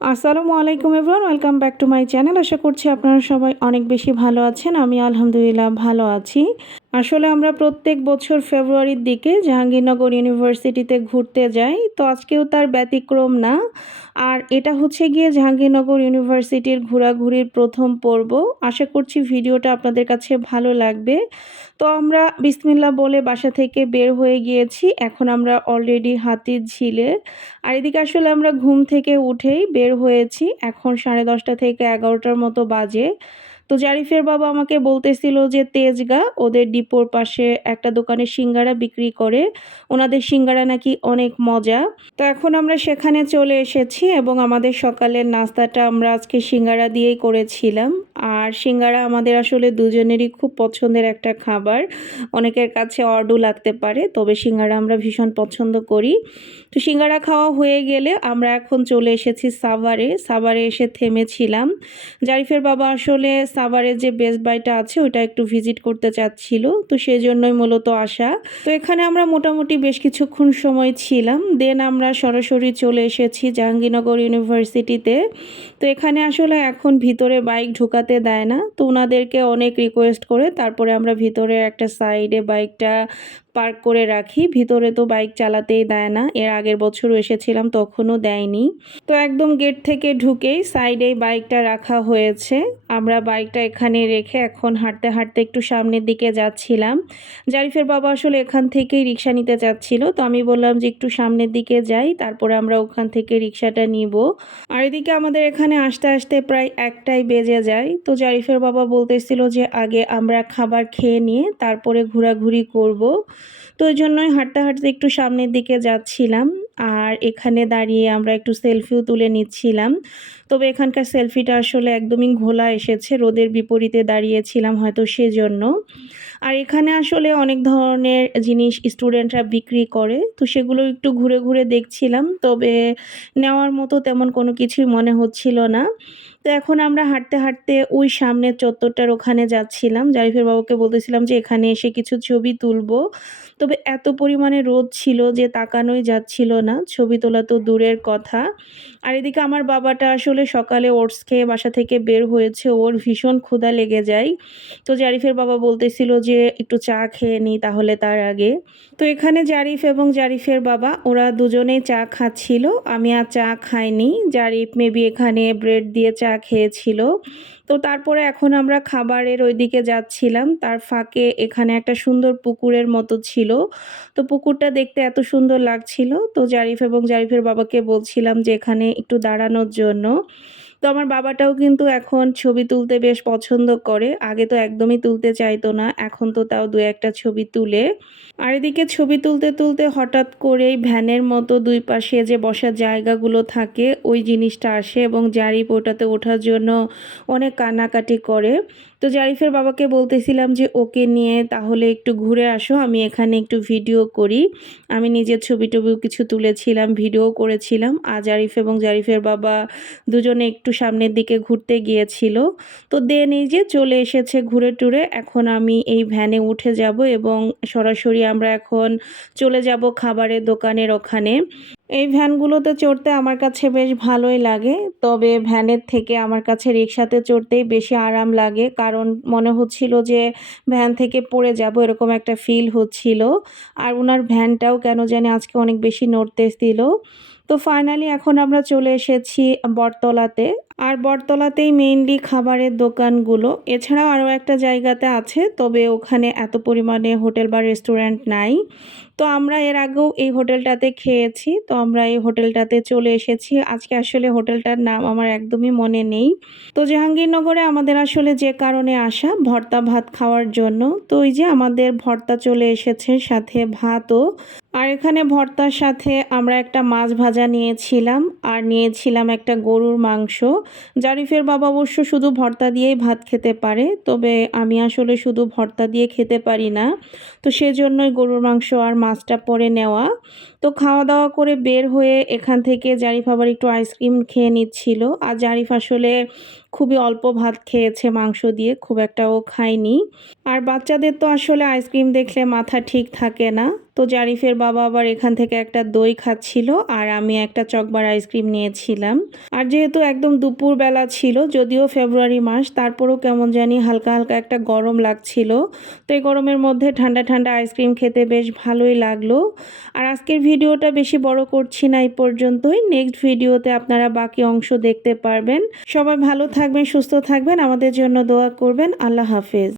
আসসালামু আলাইকুম everyone, welcome back to my channel. আশা করছি আপনারা সবাই অনেক বেশি ভালো আছেন। আমি আলহামদুলিল্লাহ ভালো আছি। আসলে আমরা প্রত্যেক বছর ফেব্রুয়ারির দিকে জাহাঙ্গীরনগর ইউনিভার্সিটিতে ঘুরতে যাই, তো আজকেও তার ব্যতিক্রম না। আর এটা হচ্ছে গিয়ে জাহাঙ্গীরনগর ইউনিভার্সিটির ঘোরাঘুরির প্রথম পর্ব। আশা করছি ভিডিওটা আপনাদের কাছে ভালো লাগবে। তো আমরা বিসমিল্লাহ বলে বাসা থেকে বের হয়ে গিয়েছি। এখন আমরা অলরেডি হাতির ঝিলে। আর এদিকে আসলে আমরা ঘুম থেকে উঠেই বের হয়েছি। এখন 10:30 থেকে 11টার মতো বাজে। তো জারিফের বাবা আমাকে বলতেছিল যে তেজগাঁ ওদের ডিপোর পাশে একটা দোকানে সিঙ্গারা বিক্রি করে, ওনাদের সিঙ্গারা নাকি অনেক মজা। তো এখন আমরা সেখানে চলে এসেছি এবং আমাদের সকালের নাস্তাটা আমরা আজকে সিঙ্গারা দিয়েই করেছিলাম। আর সিঙ্গারা আমাদের আসলে দুজনেরই খুব পছন্দের একটা খাবার। অনেকের কাছে অডও লাগতে পারে, তবে সিঙ্গারা আমরা ভীষণ পছন্দ করি। তো সিঙ্গারা খাওয়া হয়ে গেলে আমরা এখন চলে এসেছি সাভারে এসে থেমেছিলাম। জারিফের বাবা আসলে সাভারে যে বেস্ট বাইটা আছে ওইটা একটু ভিজিট করতে চাচ্ছিল, তো সেই জন্যই মূলত আসা। তো এখানে আমরা মোটামুটি বেশ কিছুক্ষণ সময় ছিলাম, দেন আমরা সরাসরি চলে এসেছি জাহাঙ্গীরনগর ইউনিভার্সিটিতে। তো এখানে আসলে এখন ভিতরে বাইক ঢোকাতে দেয় না, তো ওনাদেরকে অনেক রিকোয়েস্ট করে তারপরে আমরা ভিতরে একটা সাইডে বাইকটা পার্ক করে রাখি। ভিতরে তো বাইক চালাতেই দেয় না, এর আগের বছরও এসেছিলাম তখনও দেয়নি। তো একদম গেট থেকে ঢুকেই সাইডেই বাইকটা রাখা হয়েছে। আমরা বাইকটা এখানে রেখে এখন হাঁটতে হাঁটতে একটু সামনের দিকে যাচ্ছিলাম। জারিফের বাবা আসলে এখান থেকেই রিক্সা নিতে চাচ্ছিল, তো আমি বললাম যে একটু সামনের দিকে যাই, তারপরে আমরা ওখান থেকে রিক্সাটা নিব। আর এদিকে আমাদের এখানে আসতে আসতে প্রায় 1টাই বেজে যায়। তো জারিফের বাবা বলতেছিল যে আগে আমরা খাবার খেয়ে নিয়ে তারপরে ঘোরাঘুরি করব। তো ওই জন্যই হাঁটতে হাঁটতে একটু সামনের দিকে যাচ্ছিলাম। আর এখানে দাঁড়িয়ে আমরা একটু সেলফিও তুলে নিচ্ছিলাম। তবে এখানকার সেলফিটা আসলে একদমই ঘোলা এসেছে, রোদের বিপরীতে দাঁড়িয়েছিলাম হয়তো সেজন্য। আর এখানে আসলে অনেক ধরনের জিনিস স্টুডেন্টরা বিক্রি করে, তো সেগুলো একটু ঘুরে ঘুরে দেখছিলাম, তবে নেওয়ার মতো তেমন কোনো কিছুই মনে হচ্ছিল না। তো এখন আমরা হাঁটতে হাঁটতে ওই সামনের চত্বরটার ওখানে যাচ্ছিলাম। জারিফের বাবাকে বলতেছিলাম যে এখানে এসে কিছু ছবি তুলবো, তবে এত পরিমাণে রোদ ছিল যে তাকানোই যাচ্ছিল না, ছবি তোলা তো দূরের কথা। আর এদিকে আমার বাবাটা আসলে সকালে ওটস খেয়ে বাসা থেকে বের হয়েছে, ওর ভীষণ ক্ষুধা লেগে যায়। তো জারিফের বাবা বলতেছিল যে একটু চা খেয়ে নিই তাহলে তার আগে। তো এখানে জারিফ এবং জারিফের বাবা ওরা দুজনেই চা খাচ্ছিল, আমি আর চা খাইনি। জারিফ মেবি এখানে ব্রেড দিয়ে চা খেয়েছিল। তো তারপরে এখন আমরা খাবারের ওইদিকে যাচ্ছিলাম, তার ফাঁকে এখানে একটা সুন্দর পুকুরের মতো ছিল। তো পুকুরটা দেখতে এত সুন্দর লাগছিল, তো জারিফ এবং জারিফের বাবাকে বলছিলাম যে এখানে একটু দাঁড়ানোর জন্য। তো আমার বাবাটাও কিন্তু এখন ছবি তুলতে বেশ পছন্দ করে, আগে তো একদমই তুলতে চাইতো না, এখন তো তাও দু একটা ছবি তুলে। আর এদিকে ছবি তুলতে তুলতে হঠাৎ করেই ভ্যানের মতো দুই পাশে যে বসার জায়গাগুলো থাকে ওই জিনিসটা আসে এবং জারিফ ওটাতে ওঠার জন্য অনেক কান্নাকাটি করে। তো জারিফের বাবাকে বলতেছিলাম যে ওকে নিয়ে তাহলে একটু ঘুরে আসো, আমি এখানে একটু ভিডিও করি। আমি নিজের ছবি টবিও কিছু তুলেছিলাম, ভিডিও করেছিলাম। আর জারিফ এবং জারিফের বাবা দুজনে একটু সামনের দিকে ঘুরতে গিয়েছিল। তো দেন এই যে চলে এসেছে ঘুরে টুরে, এখন আমি এই ভ্যানে উঠে যাব এবং সরাসরি আমরা এখন চলে যাব খাবারের দোকানের ওখানে। এই ভ্যানগুলোতে চড়তে আমার কাছে বেশ ভালোই লাগে, তবে ভ্যানের থেকে আমার কাছে রিক্সাতে চড়তেই বেশি আরাম লাগে, কারণ মনে হচ্ছিল যে ভ্যান থেকে পড়ে যাব এরকম একটা ফিল হচ্ছিল। আর ওনার ভ্যানটাও কেন জানি আজকে অনেক বেশি নড়তেছিল। তো ফাইনালি এখন আমরা চলে এসেছি বটতলাতে। আর বটতলাতেই মেইনলি খাবারের দোকানগুলো, এছাড়াও আরও একটা জায়গাতে আছে, তবে ওখানে এত পরিমাণে হোটেল বা রেস্টুরেন্ট নাই। তো আমরা এর আগেও এই হোটেলটাতে খেয়েছি, তো আমরা এই হোটেলটাতে চলে এসেছি। আজকে আসলে হোটেলটার নাম আমার একদমই মনে নেই। তো জাহাঙ্গীরনগরে আমাদের আসলে যে কারণে আসা ভর্তা ভাত খাওয়ার জন্য, তো এই যে আমাদের ভর্তা চলে এসেছে সাথে ভাতও। আর এখানে ভর্তার সাথে আমরা একটা মাছ ভাজা নিয়েছিলাম আর নিয়েছিলাম একটা গরুর মাংস। জারিফের বাবা অবশ্য শুধু ভর্তা দিয়েই ভাত খেতে পারে, তবে আমি আসলে শুধু ভর্তা দিয়ে খেতে পারি না, তো সেজন্যই গরুর মাংস আর মাছটা পরে নেওয়া। তো খাওয়া দাওয়া করে বের হয়ে এখান থেকে জারিফ আবার একটু আইসক্রিম খেয়ে নিচ্ছিল। আর জারিফ আসলে খুবই অল্প ভাত খেয়েছে মাংস দিয়ে, খুব একটাও খায়নি। আর বাচ্চাদের তো আসলে আইসক্রিম দেখলে মাথা ঠিক থাকে না। তো জারিফের বাবা আবার এখান থেকে একটা দই খাচ্ছিল আর আমি একটা চকবার আইসক্রিম নিয়েছিলাম। আর যেহেতু একদম দুপুরবেলা ছিল, যদিও ফেব্রুয়ারি মাস, তারপরেও কেমন জানি হালকা হালকা একটা গরম লাগছিল। তো এই গরমের মধ্যে ঠান্ডা ঠান্ডা আইসক্রিম খেতে বেশ ভালোই লাগলো। আর আজকের ভিডিওটা বেশি বড় করছি না, এই পর্যন্তই। নেক্সট ভিডিওতে আপনারা বাকি অংশ দেখতে পারবেন। সবাই ভালো থাকবেন, সুস্থ থাকবেন, আমাদের জন্য দোয়া করবেন। আল্লাহ হাফেজ।